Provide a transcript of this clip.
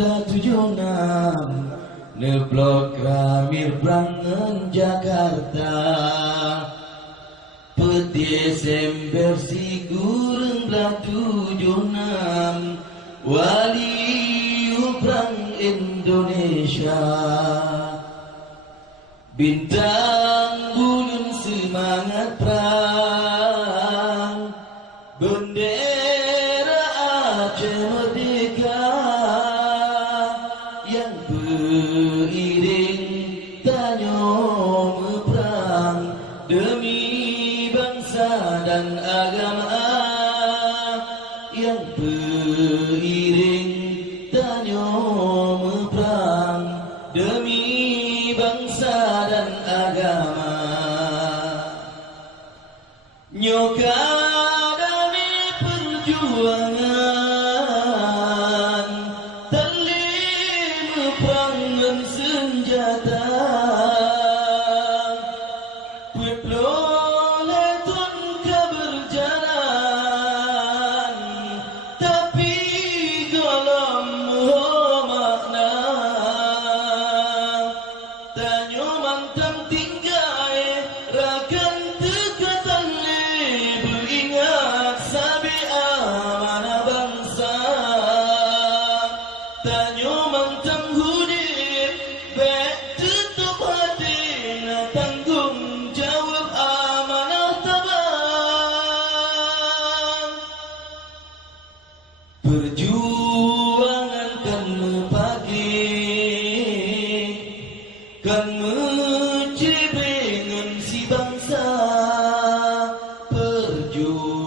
belah 76 Neblok Ramir Brangen Jakarta Peti Desember Sigureng belah 76 Wali Ubrang Indonesia Bintang bulan semangat perang Bendera Aceh Merdeka Yang beriring tanyo perang Demi bangsa dan agama Yang beriring tanyo perang Demi bangsa dan agama Nyoka dami perjuangan Talim perangan senjata Puebloletun keberjalan Tapi dalam makna Tanyo mantang tinggai rakan tekatan beringat sabi amanah bangsa Tanyo mantang hudip bek tutup hati tanggung jawab amanah tabang Perjuangan kan pagi kan mencibringan si bangsa Perjuangan